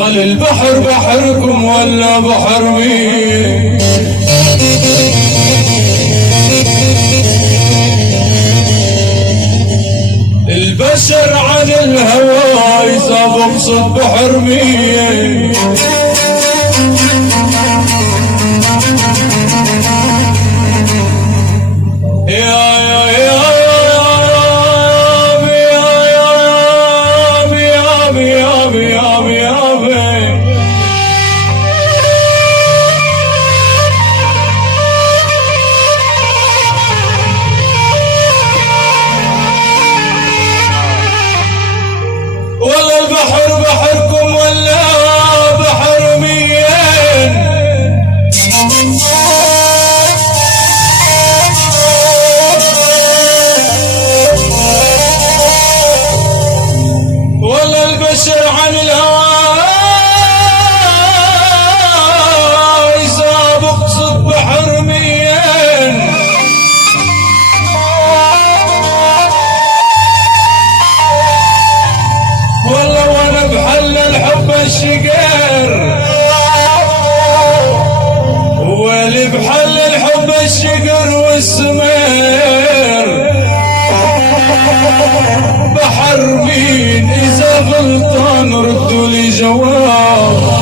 قال البحر بحركم ولا بحر مين؟ البشر عن الهوى إذا بقصد بحر مين؟ والله البحر بحركم ولا بحر مين؟ والله البشر عن الهوى إذا بقصد بحر مين؟ والله وانا بحل الحب الشقر، واللي بحل الحب الشقر والسمير. بحر مين؟ إذا غلطان ردوا لي جواب.